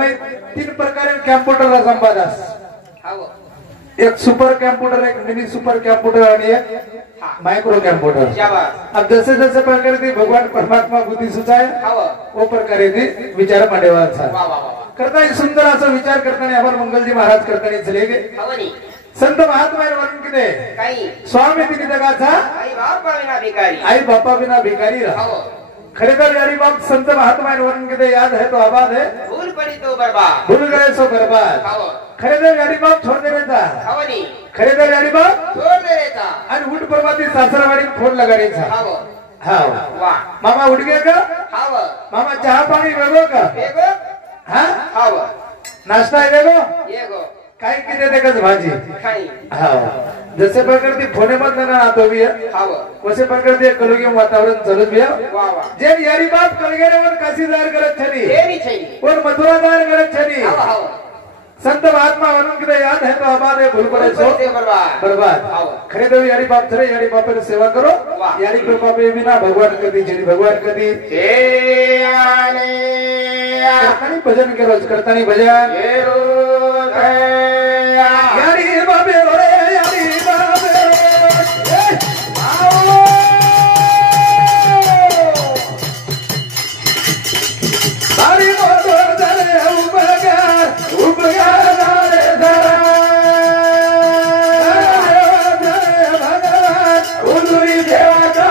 में तीन प्रकार कॅम्प्युटर संपादस एक सुपर कॅम्प्युटर एक मिनी सुपर कॅम्प्युटर आणि एक माइक्रो कॅम्प्युटर अब जसे जसे प्रकार ती भगवान परमात्मा बुद्धी सुचाय वो प्रकारे ती विचार मांडेवा करता सुंदर असा विचार करताना आपण मंगलजी महाराज करताना चले गे संत महात्मा वर्णन किती स्वामी तिने जगाचा आई बापा बिना भिकारी रहा खरेतर यारी बाप संत महात्मा वर्णन किती याद है तो आबाद है भूल पड़ी तो बर्बाद भूल गए सो बर्बाद खरेतर यारी बाप छोड़ दे रहता खरेतर यारी बाप छोड़ दे रहता आणि उठ परवाती सासरवाडी फोन लगायचा हाँ मामा उठ गए का मामा चहा पाणी वेगो का हाँ नाश्ता आहे वेगो काय किती देखच भाजी हाँ जसे प्रकार ती फोने मत ना आतो भी है वैसे प्रकार ती कलयुगी वातावरण चालू भी है जे यारी बाप कलगेरेवर काशीदार करत छनी और मथुरादार करत छनी संत महात्मा म्हणून किती याद है तो आबाद है भूल पड़े सो बर्बाद खरे तो यारी बाप छरे यारी बाप की सेवा करो यारी कृपा पे बिना भगवान कदी जेडी भगवान कदी हे आले करतानी भजन करो करतानी भजन यारी बाबे रे यारी बाबे आओ बारी मोर दरे उपकार रे धरा भगवान उदुरी देवा का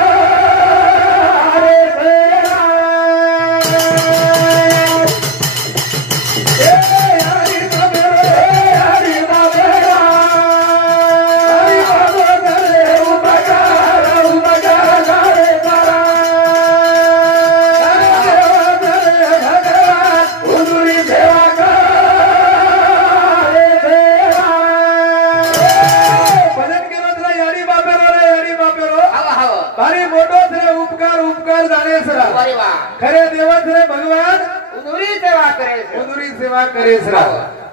खरे देवत रे भगवान उदुरी सेवा करे सरा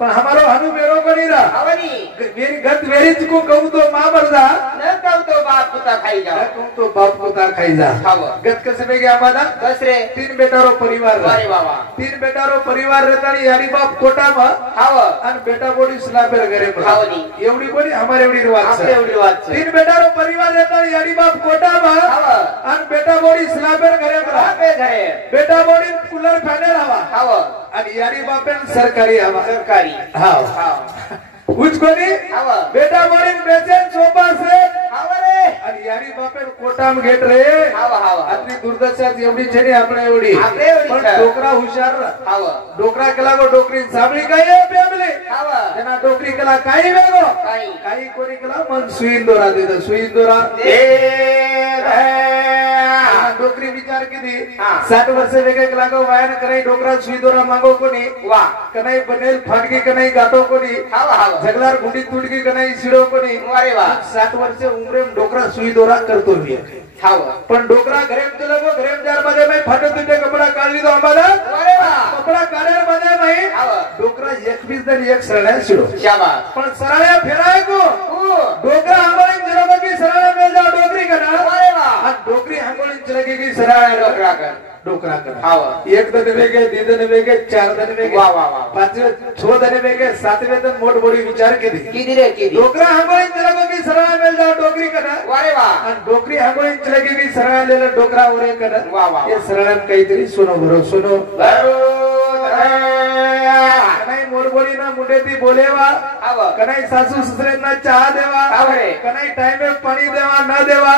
पण हमारो हनु मेरो को नहीं रहा मेरी गत वेरिच को कहूं तो मां मरदा न कहूं तो बाप कुत्ता खाई जा कहूं तो बाप कुत्ता खाई जा गत कैसे में गया आबादा कसरे तीन बेटारो परिवार अरे बाबा तीन बेटारो परिवार रहतानी यारी बाप कोटा में हाव आणि बेटा बोडी स्लापेर घरे पर हावनी एवढी कोणी हमारे एवढी रिवाज आपले एवढी रिवाज तीन बेटारो परिवार रहतानी यारी बाप कोटा में हाव आणि बेटा बोडी स्लापेर घरे पर आपे घरे बेटा बोडी कूलर फॅने हवा हाव आणि यारी बापेन सरकारी हवा सरकारी हाव उचकोनी बेटा बोडी बेचेन सोफा से हाव रे आणि यारी बापेन कोटा में घेट रे हाव आतली दुर्दशा एवढी छे ने આપણે एवढी पण डोकरा हुशार हाव डोकरा केला गो डोकरी साबळी काय फॅमिली हाव त्यांना डोकरी केला काही वेगो काही कोणी केला मन सुईंदोरा देत सुईंदोरा डोकरी विचार किती 60 वर्ष वेगळे केला गो वायन कराई डोकरा सुईंदोरा मागो कोणी वा कनाई बनेल फाटकी कनाई गातो कोणी हाव झगलार गुंडी तुडकी कनाई सिडो कोणी अरे वा 60 वर्ष उमरे डोकरा सुईंदोरा करतो मी हाव पण डोकरा घरेम चलो गो घरेम जार मध्ये मैं फाटो तुटे कपडा काढली तो आंबादा अरे वा कपडा काढ्यार मध्ये नाही डोकरा 21 जण एक सरळ्या सिडो शाबास पण सरळ्या फेराय को डोकरा आंबाळी जरोगा की सरळ्या मेल जा डोकरी करा अरे वा आणि डोकरी आंबाळी चलगे की सरळ्या डोकरा कर हाव एक दन वेगे दी दन वेगे चार दन वेगे वा वा वा पाचवे छो दन वेगे सातवे दन मोठ बोडी विचार केली रे की डोकरा आंबाळी जरोगा की सरळ्या मेल जा डोकरी करा अरे वा आणि डोकरी आंबाळी चलगे की सरळ्या लेला डोकरा ओरे करा वा वा ये सरळ्यान काहीतरी सुनो बरो सुनो कनाई मोडबोडी ना मुंडे ती बोलेवा कनाई सासू ससरेंना चहा देवा कनाई टाइम में पाणी देवा न देवा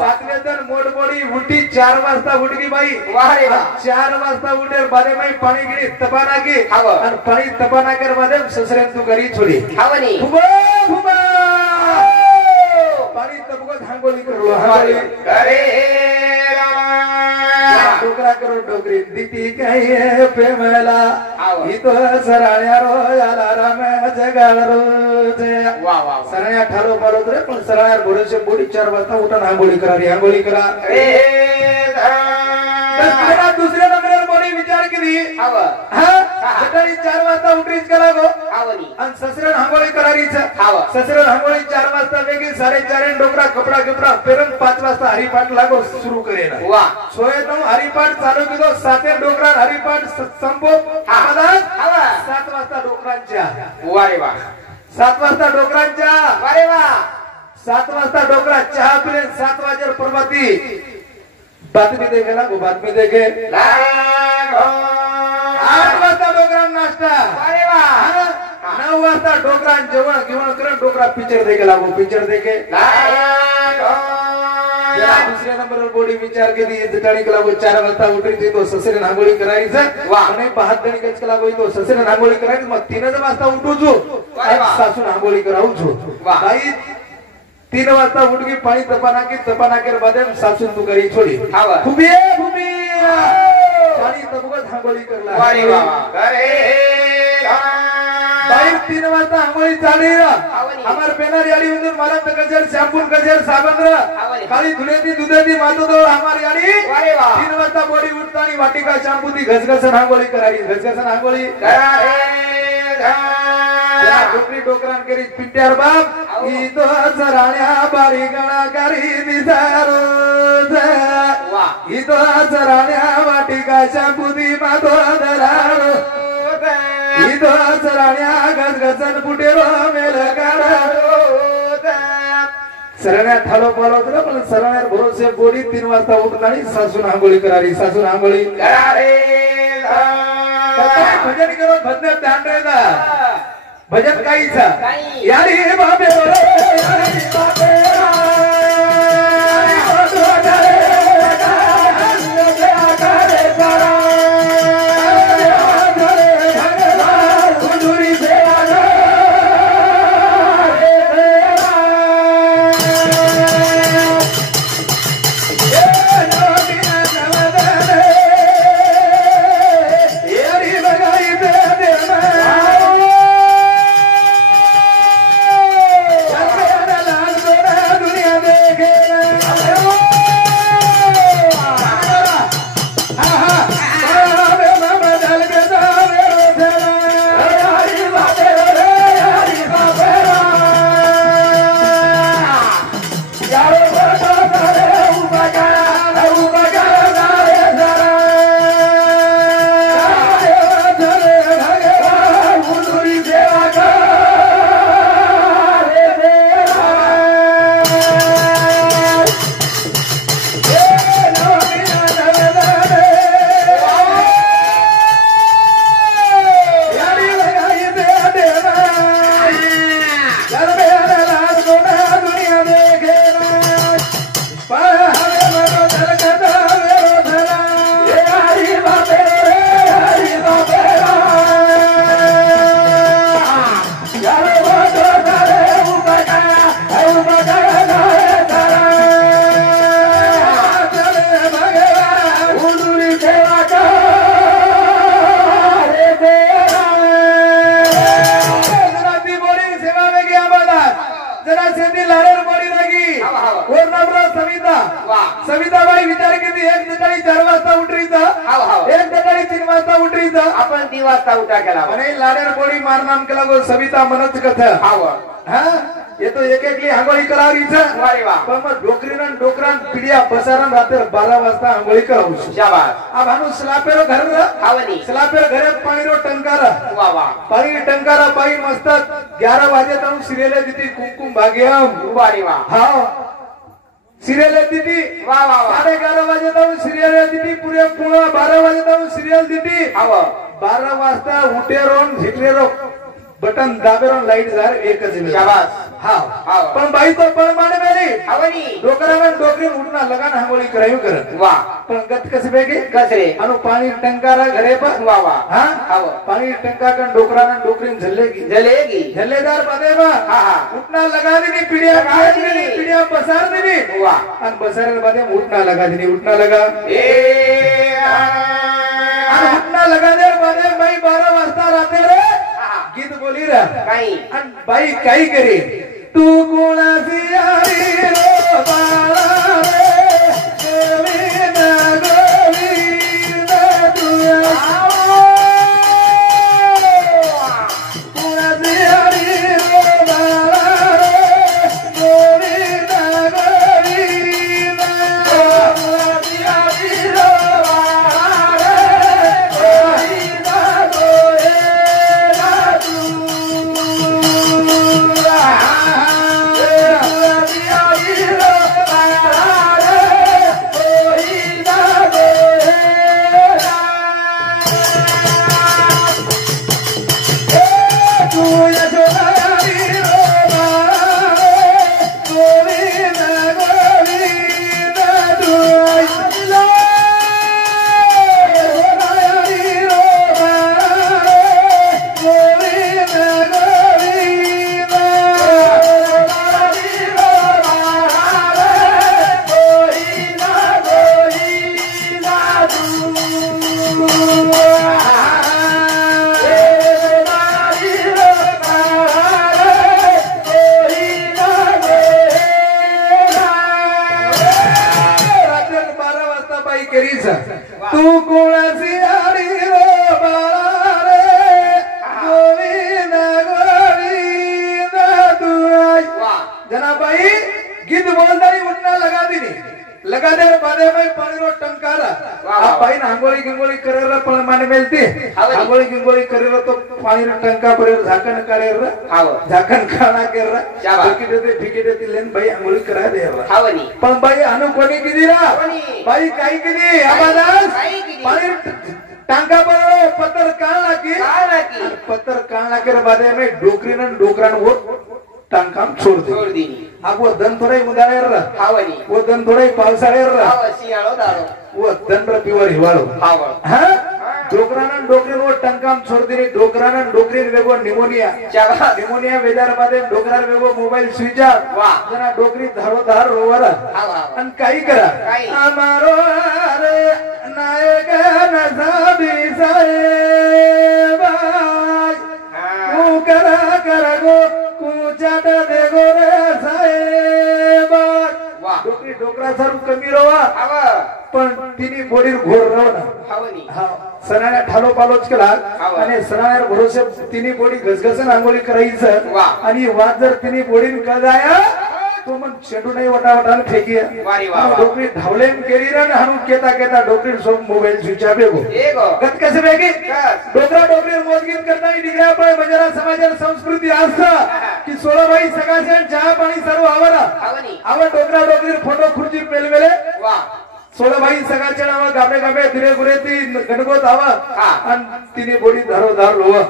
सातवे दिन मोडबोडी उठी 4 वाजता उठगी बाई 4 वाजता उठे बारे माई पाणी गिरी तपाना की आणि पाणी तपाना कर मध्ये ससरेन तू घरी छोडी फुबा पाणी तपको धांगोली करू हांगोली अरे डोकरा करो डोकरी दीती काही प्रेमला ही तो सरळ्या रोयाला राम जगाळ रोजे सरळ्या ठालो पालो रे पण सरळ्या भरोसे बोडी 4 वाजता उठून आंघोळी करा रे आंघोळी करा दुसऱ्या नंबरवर बोडी विचार केली सकाळी 4 वाजता उठरीच करा गो आणि ससरण आंघोळी करारीच ससरण आंघोळी 4 वाजता वेगी 4:30 डोकरा कपडा कपडा पेरून 5 वाजता हरिपाठ लागो सुरू करेन सोय तो हरिपाठ चालू केलो 7 डोकरा हरिपाठ संपो चहा वारे वा 7 वाजता डोकरांच्या वारे वा 7 वाजता डोकरा चहा पिले 7 वाजेवर प्रभाती बातमी दे गेला गो बातमी दे गे 8 वाजता डोकरा नाश्ता वारे वा 9 वाजता डोकरा जेवण घेऊन करून डोकरा पिक्चर दे गेला गो पिक्चर दे गे दुसऱ्या नंबरवर बोडी विचार केली ठिकाणी केला 4 वाजता उठायची तो ससरे नांगोळी करायचं आणि 5 गणित केला तो ससरे नांगोळी करायचं मग 3 वाजता उठूचो सासू नांगोळी करावचो बाई 3 वाजता उठगी पाणी तपाना केर बादे सासू तू करी छोडी भूमी भूमी पाणी तबगत नांगोळी करला वारे वा बाई 3 वाजता आंघोळी चाली हमार पेनार याडी उंदूर मला कजर शॅम्पून कजर साबण खाली धुलेती दुधेती मातो तो हमार याडी 3 वाजता बॉडी उठतानी वाटिका शॅम्पू ती घसघसन आंघोळी करावी घसघसन आंघोळी डोकरी डोकरान करी पिट्यार बाप ई तो सराण्या बारी गळा करी दिसारो ई तो सराण्या वाटिका शॅम्पू ती मातो दरारो इतो सराण्या गजगजन पुटेरो मेल काढा सरण्या थालो पालो तर पण सरण्या भरोसे बोडी 3 वाजता उठतानी सासून आंघोळी करारी सासून आंघोळी भजन करो भजन ध्यान रेदा भजन काहीचा यारी बाबे यारी बाबे सविताबाई विचार केली 1 सकाळी 4 वाजता उठरीचा 1 सकाळी 3 वाजता उठरीचा आपण 3 वाजता उठा केला आणि लाडेर बोडी मारनाम केला गो सविता मनच कथ हा येतो एक एकली आंघोळी करावीचा पण मग डोकरीनं डोकरान पिढिया बसारण रात्र 12 वाजता आंघोळी करावू शाबास आ भानु स्लापेरो घर हावनी स्लापेरो घरे पाणी रो टंकार वा वा पाणी टंकारा बाई मस्त 11 वाजे तनु सिरियल दिती कुमकुम भाग्यम वारे वा हा सिरियल दीदी वा वा 11:30 वाजे तनु सिरियल दीदी पुरे पूर्ण 12 वाजे तनु सिरियल दीदी 12 वाजता उठेरोन झिटलेरो बटन दाबेरोन लाईट जार एकच शाबास हा पण बाई तो पण माने मेली हावनी डोकराला डोकरी उठना लगान आंघोळी करायू करत वा पण गत कसे बेगे कसरे अनु पाणी टंकारा घरे पर वा वा हा पाणी टंका कन डोकराना डोकरीन झलेगी झल्लेदार बदेवा उठना लगा देनी पीडिया बसार देनी वा अन बसार बदे उठना लगा देनी उठना लगा उठना लगा दे बदे बाई 12 वाजता राते रे गीत बोली रा काही अन बाई काही करे तू कोणाची आरी रो बाळा रे गोविंद गोविंद तुया कोणाची आरी रो बाळा रे गोविंद गोविंद कोणाची आरी रो बाळा रे गोविंद गोविंद गीत बोलदारी उठना लगा दीनी लगा दे बादे में पानी रो टंकारा आ पाई हांगोळी गिंगोळी करेर पण माने मेलती हांगोळी गिंगोळी करेर तो पानी रो टंका परेर झाकण काढेर झाकण खाना केर फिकी देती लेन भाई हांगोळी करा दे पण भाई अनु कोणी किदीरा भाई काही किदी आबादास पानी टांका पर पत्थर काढला की पत्थर काढला के बादे में डोकरीन डोकरान वो टांका छोड़ दी अब वो दन थोड़ा उदाळे वो दन थोड़ा पावसाळे वो दन र पिवर हिवाळो हां डोकरान डोकरीन वो टांका छोड़ दी डोकरान डोकरीन वेगो निमोनिया वेदार बादे डोकरार वेगो मोबाईल स्विच ऑफ जना डोकरी धारो धार रोवर अन काही करा हमारो रे नायक नसाबी साहेब करा करा गो कुचाट दे गो रे साहेब डोकरी डोकरा सर्व कमी रोवा पण तिनी बोडीर घोर रवना हा सणाला ठालो पालोच केला आणि सणावर भरोसे तिनी बोडी घसघसन आंघोळी करायचं आणि वाद जर तिनी बोडीन कळाया तो मन चेंडू नाही वटावटान फेकी डोकरी धावलेन केली रे हाणू केता केता डोकरी सोब मोबाईल स्विच ऑफ बेगो गत कसे बेगी डोकरा डोकरी मोजगीत करता डिग्रा पण बंजारा समाजाची संस्कृती असता की 16 बाई सगासे चहा पाणी सर्व आवर डोकरा डोकरी फोटो खुर्ची पेलवेले 16 बाई सगाचे नाव गाबे गाबे फिरे गुरे ती गणगोत आवा आणि तिने बोडी धारो धार लोवा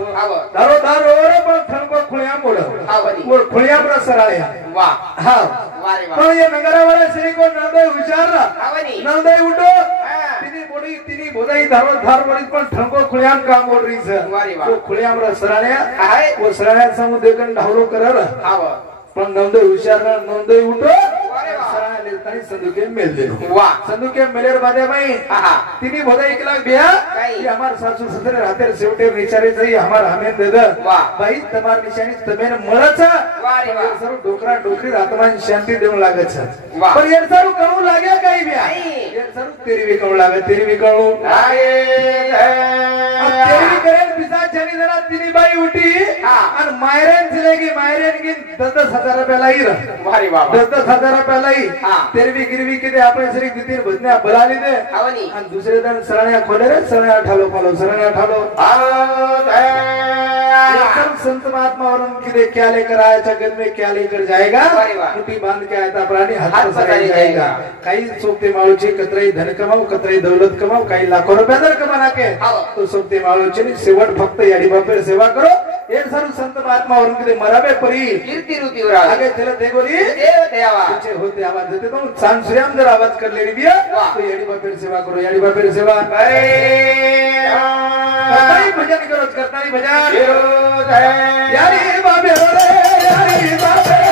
धारो धार लोवा पण ठणको खुळ्या मोड खुळ्या पर सराळे हा पण ये नगरवाला श्री को नंदय विचारला नंदय उठो तिने बोदाई धारो धार बोडी पण ठणको खुळ्या काम बोल रही छ वो खुळ्या पर सराळ्या वो सराळ्या समूह देखन ढावलो करर पण नंदय विचारला नंदय उठो संदुके मेल दे संदुके मेलेर बादे भाई तिनी बोदा 1 लाख बिया कि हमार सासू ससुर रातेर सेवटे विचारे जई हमार हमें दे दे भाई तमार निशानी तमेन मळच सर्व डोकरा डोकरी आत्मान शांति देऊ लागत छ पर ये सर्व कणू लागे काही बिया ये सर्व तेरी विकणू लागे तेरी विकणू तेरी करेल पिसा जनी जरा तिनी बाई उठी आणि मायरेन जिलेगी मायरेन की 10,000 रुपये लाई र भारी बाबा 10,000 रुपये लाई तेरवी गिरवी किती आपण सरी किती भजन्या बलाली दे आणि दुसरे दिन सराण्या खोले रे सराण्या ठालो पालो सराण्या ठालो एकदम संत महात्मा वरून किते क्या लेकर आया जगत में क्या लेकर जाएगा मुट्ठी बांध के आया प्राणी हाथ पकड़ जाएगा काही सोपते माळूचे कतराई धन कमाव कतराई दौलत कमाव काही लाखो रुपये जर कमाना के तो सोपते माळूचे शेवट फक्त याडी बापेर सेवा करो ये सर्व संत महात्मा वरून किते मराबे परी कीर्ती रुतीवर आगे चला देगोरी देव देवा तुझे होते आवाज देते तो सांग श्रीराम जर आवाज कर ले दिया तो याडी बापेर सेवा करो याडी बापेर सेवा अरे करताई भजन करो करताई भजन यारी बाबे रे यारी बाबे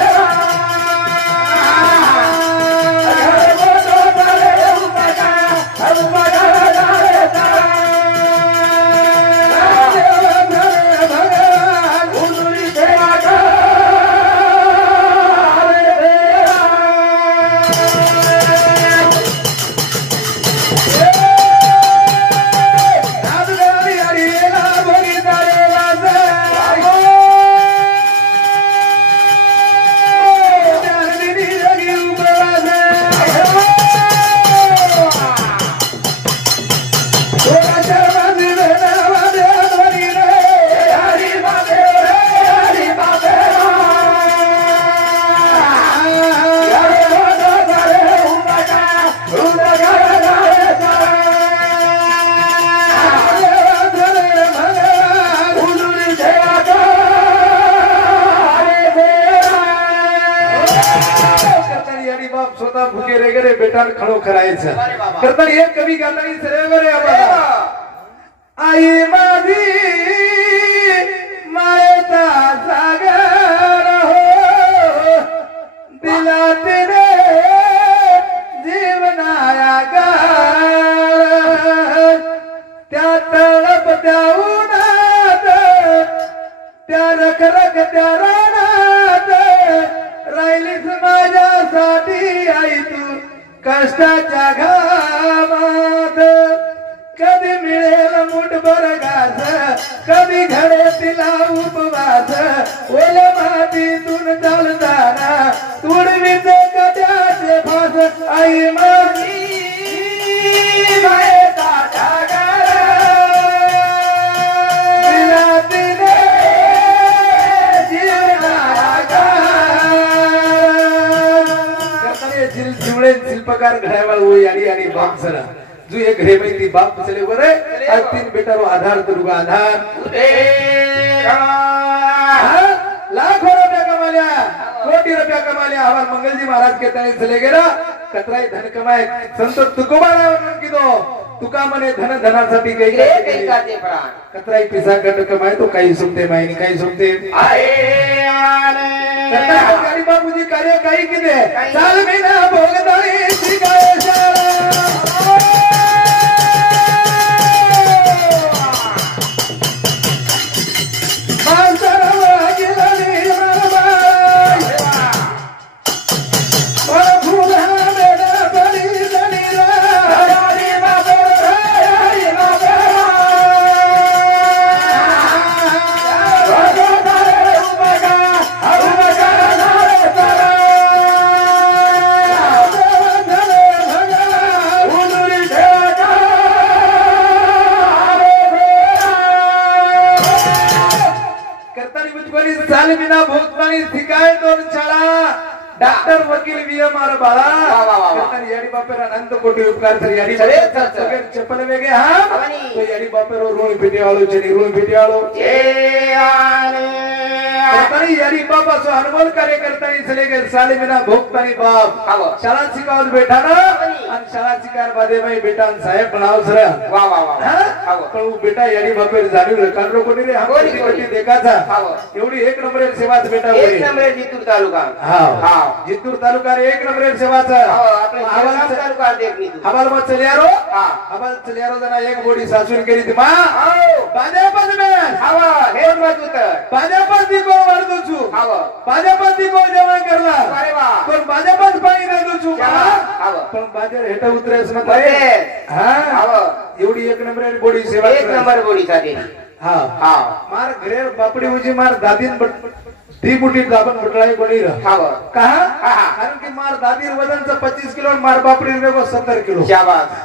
खड़ो करायचं करता एक कवी गातानी सरेवर आई माझी मायेचा सागर हो दिला तिने जीवनाया गाळ त्या तळप त्या उन्हात त्या रखरख त्या रानात राहिलीस माझ्यासाठी आई तू कष्टाच्या घामात कधी मिळेल मुठभर घास कधी घडे तिला उपवास ओल मातीतून चालताना तुडवीच कट्या प्रकार घडायला वो यारी आणि बाप सरा जो एक घरे में ती बाप चले बरे और तीन बेटा रो आधार दुर्गा आधार लाखों रुपया कमा लिया कोटी रुपया कमा लिया हमारे मंगल जी महाराज के तने चले गए ना कतराई धन कमाए संत तुकोबारा की दो तुका मने धन धनासाठी काही करते प्राण कतराई पिसा गट कमाए तो काही सुनते मायनी काही सुनते गाडी बापूजी कार्य काही किती चाल महिना भोगदारी शिकाय डॉक्टर वकील वीएम आर बाळा याडी बापेरा अनंत कोटी उपकार तरी याडी चप्पल वेगे हा तो याडी बापेरो ऋण भेटियाळो चेनी ऋण भेटियाळो तरी याडी बाबा सो हनुमान कार्य करतानी चले गए साले बिना भोगतानी बाप शाळा शिकावत बेटा ना आणि शाळा शिकार बादे में बेटा साहेब बनाव सर वाह वाह वाह पण बेटा याडी बापेर जाणीव काढलो कोणी रे हमको कोटी देखाचा एवढी एक नंबर सेवाच बेटा एक नंबर जितूर तालुका हा जितूर तालुका रे एक नंबर सेवाचा आपले तालुका देख नी हवाल मत चलियारो हवाल चलियारो जना एक बोडी सासून करी ती मा भाजपा में हवा हे मत उतर भाजपा को मार दो छु भाजपा को जेवण करला अरे वाह पण भाजपा पाणी न दो छु पण बाजार हेटा उतरेस मत हा एवढी एक नंबर बोडी सेवा एक नंबर बोडी साठी हा हा मार घरे बापडी उजी मार दादीन ती मुठी दाबन बटलाई कोणी कहा कारण की मार दादी वजन 25 किलो मार बापडी रे 70 किलो शाबाश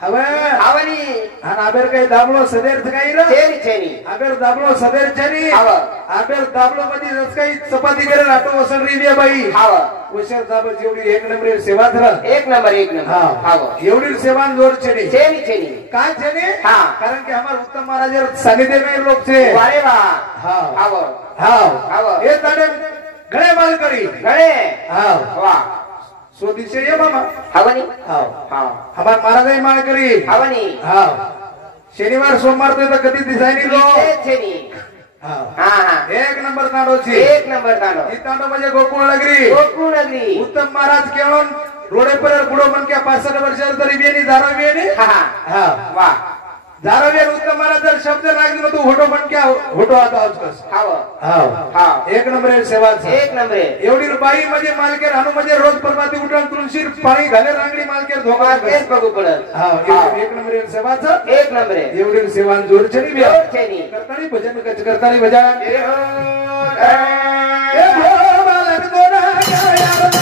हवे आवनी आणि आबेर काही दाबलो सदेर काही रे छेनी छेनी आबेर दाबलो सदेर छेनी आबेर दाबलो मध्ये जस काही चपाती करे राटो वसन रिविया बाई वशर दाब जेवढी एक नंबर सेवा धर एक नंबर एवढी सेवा जोर छेनी छेनी छेनी काय छेनी हां कारण की हमार उत्तम महाराज सानिध्य में लोग छे अरे वाह हां हां हां हे ताडे गळे माल करी गळे हां वाह सो दिसे ये मामा हवनी हां हां हमार महाराज माल करी हवनी हां शनिवार सोमवार तो कधी दिसायनी लो छेनी हां हां एक नंबर तांडो छे एक नंबर तांडो ई तांडो म्हणजे गोकुळ नगरी उत्तम महाराज केळून रोडे पर बुडो मन के 65 वर्षार तरी बेनी दारा बेनी हां हां वाह दारावेर उत्तम महाराज जर शब्द लागलो तो होटो पण क्या होटो आता आजकस हाव हाव हाव एक नंबर सेवा एक नंबर एवढी बाई म्हणजे मालकेर हानु म्हणजे रोज परमाती उठून तुळशी पाणी घाले रांगडी मालकेर धोका केस बघू पडत हाव एक नंबर सेवाच एक नंबर एवढी सेवा जोर छनी बे छनी करतानी भजन कच करतानी भजन ए भो बालक दोना यार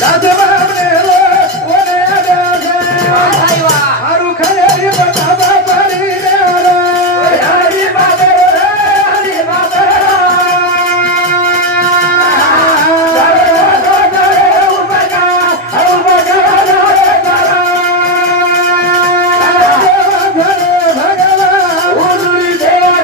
राजबाबने ओने आगासे भाई वाह आरु खलेरी बताबा पारी रे हरी बाबे हरी बाबे उबगा भगवान उनुरी देवा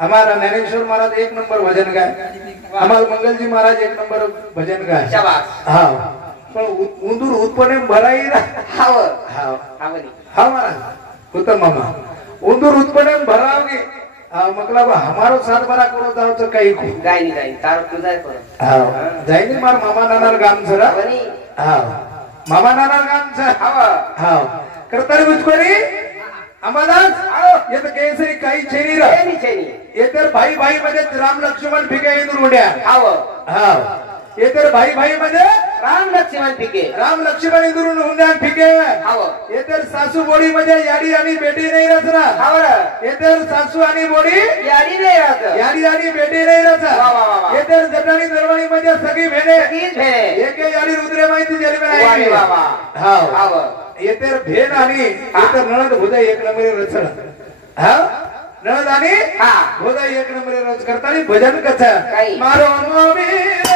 हमारा नैनेश्वर महाराज एक नंबर भजन गाय हमारा मंगल जी महाराज एक नंबर भजन गाय हाँ पण उंदूर उत्पन्न भराई हाव हाँ महाराज उत्तम मामा उंदूर उत्पन्न भरावगे मतलब हमारो साथ बरा करो जाओ तो कहीं को जाई तार तुझा करो जाईनी मार मामा नानार गाम सरा बनी मामा नानार गाम सर हाँ करता मुझको रे अमरदास ये तो कैसे काही छेनी रा ये तर भाई भाई मध्ये राम लक्ष्मण फिके इंदूर उड्या हाँ ये तर भाई भाई मध्ये राम लक्ष्मण इंदूर उड्या फिके ये तर सासू बोडी मध्ये याडी आणि बेटी नाही रचना ये तर सासू आणि बोडी याडी आणि बेटी नाही रचा ये तर जटाणी दरवाणी मध्ये सगळी भेणे एक याडी रुद्रे माहिती जली में हाँ ये तर भेण आणि ये तर नळद भुजा एक नंबर रचना हाँ नळद आणि भुजा एक नंबर रच करतानी भजन कथा मारो मोबी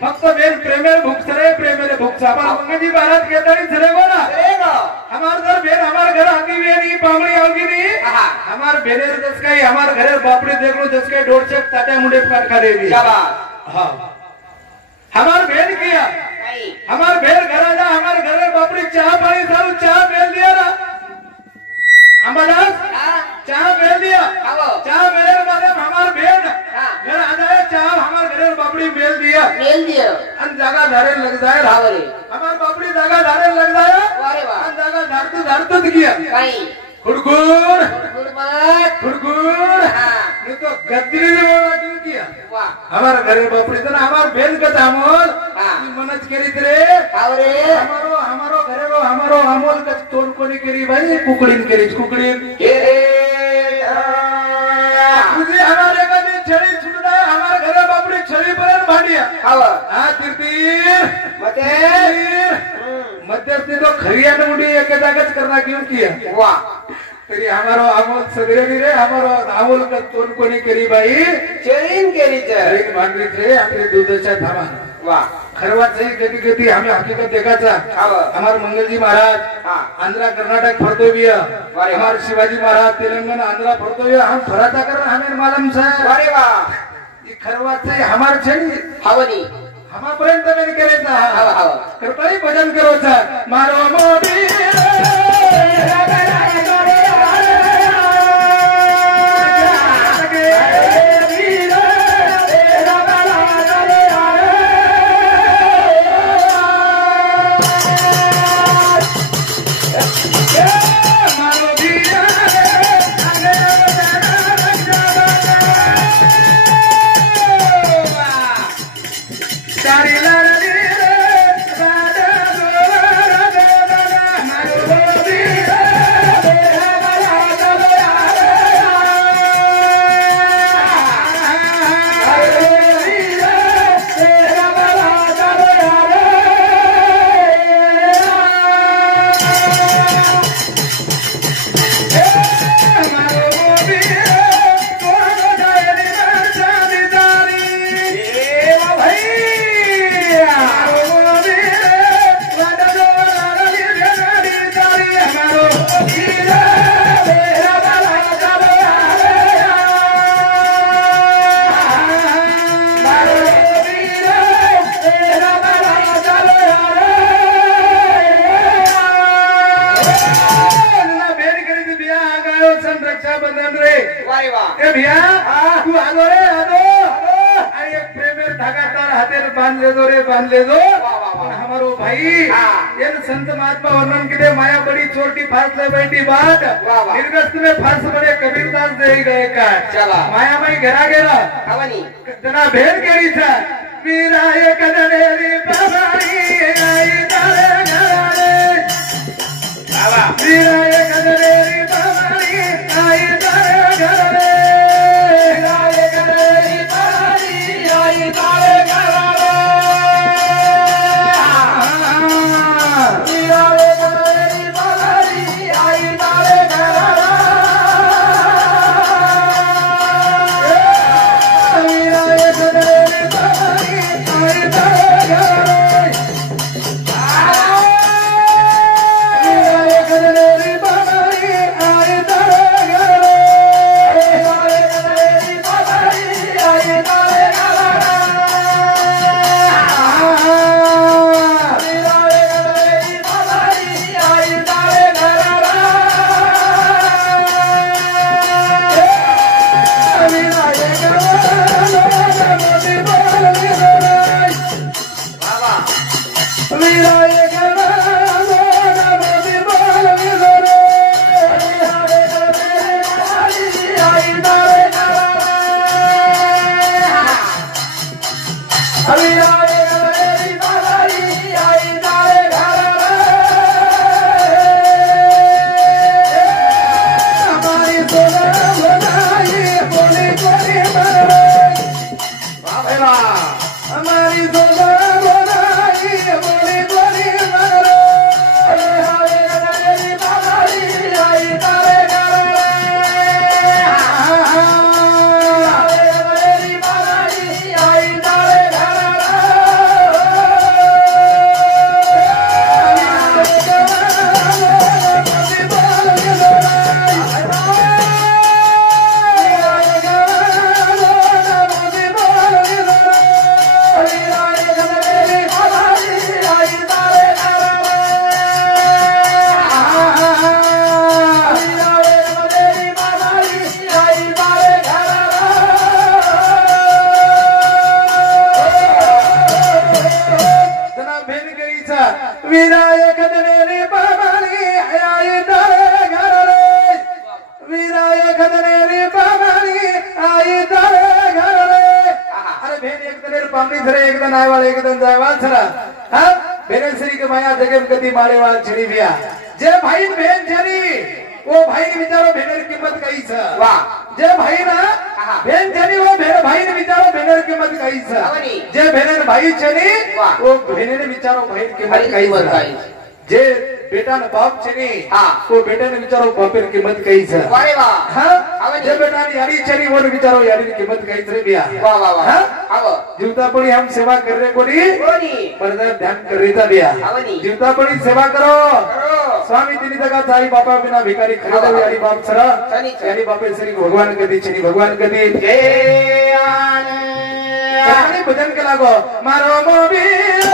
फक्त बेन प्रेमेल भूख सरे प्रेमेले भूख साबा मंगजी भारत के तरी सरे बोला हमार दर बेन हमार घर आगी बेनी पामड़ी आगी नहीं हमार बेनेर जस कई हमार घरे बापड़ी देख लो जस कई डोरचक ताते मुंडे पर करे भी हां हमार बेन किया हमार बेन घर आजा हमार घरे बापड़ी चाह पानी सारू चाह बेल दिया ना अम्बादास चाह बेल दिया चाह मेरे बाद हमार बेन घर आ जाए चाह हमार घरे बापड़ी बेल दिया अन जागा धारे लग जाए हमार बापड़ी जागा धारे लग जाए अन जागा धारतू किया खुड़कुड़ ये तो गद्दी क्यों किया हमार घरे बापड़ी तो ना हमार बेन का अमोल मनज करी रे हमारो घरे वो हमारो अमोल का तोड़ कोनी करी भाई कुकड़ीन तुझे हमारे का दिन छड़ी छुटना है हमारे घरे बापड़ी छड़ी पर भांडिया हाँ तीर मध्यस्थी तो खरिया मुंडी एक जागत करना क्यों किया तरी हमारो अमोल सगळे रे हमारो अमोल का तोड़ कोनी करी भाई चरीन भांडी रे आपले दूधच्या धामा खरवाच गती हमें हकीकत देखाचा हमारे मंगलजी महाराज आंध्रा कर्नाटक फरतो भी हमारे शिवाजी महाराज तेलंगाना आंध्रा फरतो भी हम फराता कर हमें मालूम से खरवाच हमार छेड़ी हवनी हमापर्यंत मैंने करायचा करताही भजन करोचा मारो मोदी मान ले दो वाह। हमारो भाई हाँ। ये संत महात्मा वर्णन के माया बड़ी चोटी फांस ले बैठी बात वाह। निर्गस्त में फांस बड़े कबीरदास दे गए का चला। माया माई घरा गेला हवनी जना भेद केली था वीरा एक दनेरी प्रभारी आई तारे घरारे बाबा वीरा एक दनेरी प्रभारी आई तारे घरारे वीरा एक दनेरी प्रभारी आई तारे घरारे वीरा एक दनेरी प्रभारी आई तारे घरारे वीरा एक दनेरी प्रभारी आई तारे घरारे विनायक दनेरी बाबानी आई तारे घरारे विनायक दनेरी बाबानी आई तारे घरारे अरे भेन एक दनेर पामनी धरे एक दन आयवाल एक दन जायवाल छरा हां भेन श्री के माया जगम गति मारेवाल छड़ी बिया जे भाई भेन छरी वो भाई विचारो भेनर किंमत कई छ वाह जे भाई ना भेन छरी वो भेन भाई ने विचारो भेनर किंमत कई छ जे भेनर भाई छरी वो भेनर विचारो भाई किंमत कई छ जे बेटा ने बाप छनी वो बेटा ने विचारो बापेर किंमत कई छ वाह वाह हां जे बेटा ने यारी छनी वो विचारो यारी की किंमत कई छ बिया वाह वाह वाह आगो जीवता पड़ी हम सेवा कर रे कोनी परदा ध्यान कर रीता बिया जीवता पड़ी सेवा करो स्वामी तिनी जगह साई बापा बिना भिखारी खरीदा यारी बाप छरा यारी बापे श्री भगवान गति छनी भगवान गति जय आनंद भजन के लागो मारो मोबीर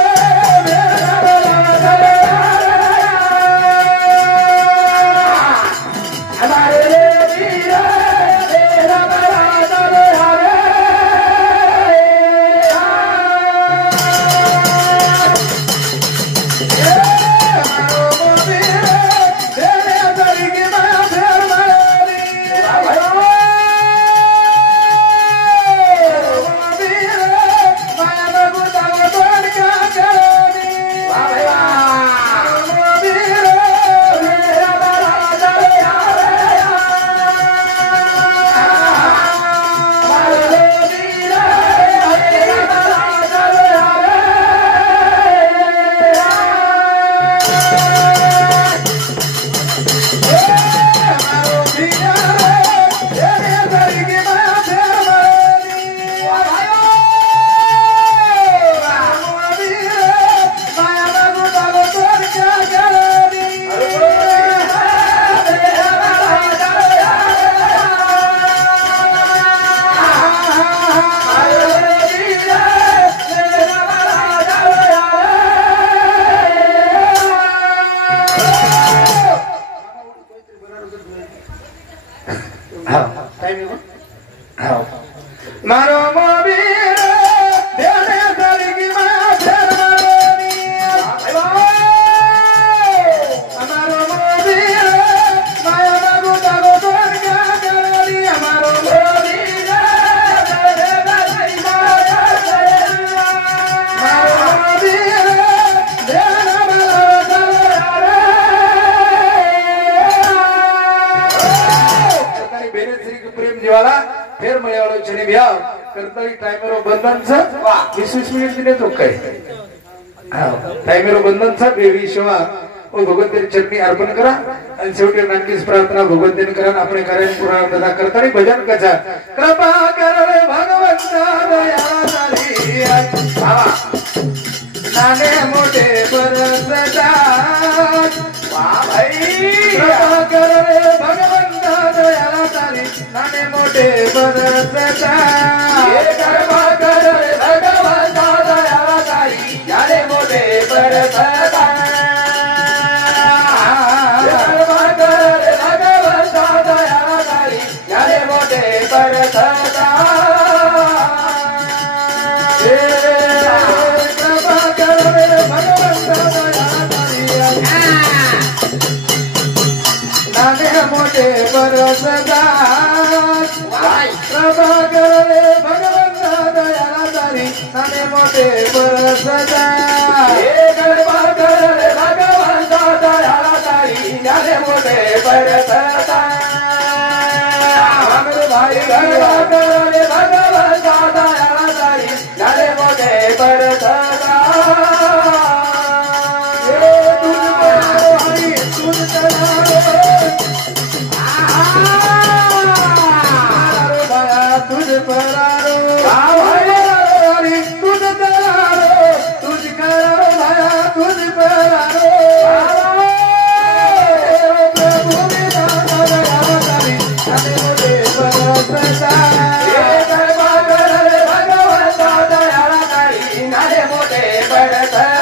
मळ्यावाळो छने भ्या करता टाइमरो बंधनचं वा 20 मिनिट दिले तो काय हा टाइमरो बंधनचा देवी सेवा ओ भगवंताची चटणी अर्पण करा आणि शेवटी नाटकीच प्रार्थना भगवंताने करा आपण कार्य पुराण दादा करता आणि भजन कचा कृपा कर रे भगवंता दया झाली बाबा नाने मोठे परसतात वा भाई कृपा कर रे भगवंता दया झाली नाने मोठे परसतात हे कृपा कर रे भगवंता दया झाली नाने मोठे परसतात मोठे परसदा कृपा कर रे भगवंता दया झाली नाने मोठे परसदा हे कृपा कर रे भगवंता दया झाली नाने मोठे परसतात भाई कृपा कर रे भगवंता दया झाली नाने मोठे परसतात तुझ परारो हरी तुझ तरारो तुझ करो भया तुझ परारो प्रभु मेरा दयावतारी हमें मोटे परसता हे कृपा कर रे भगवंता दया झाली नाने मोठे परसतात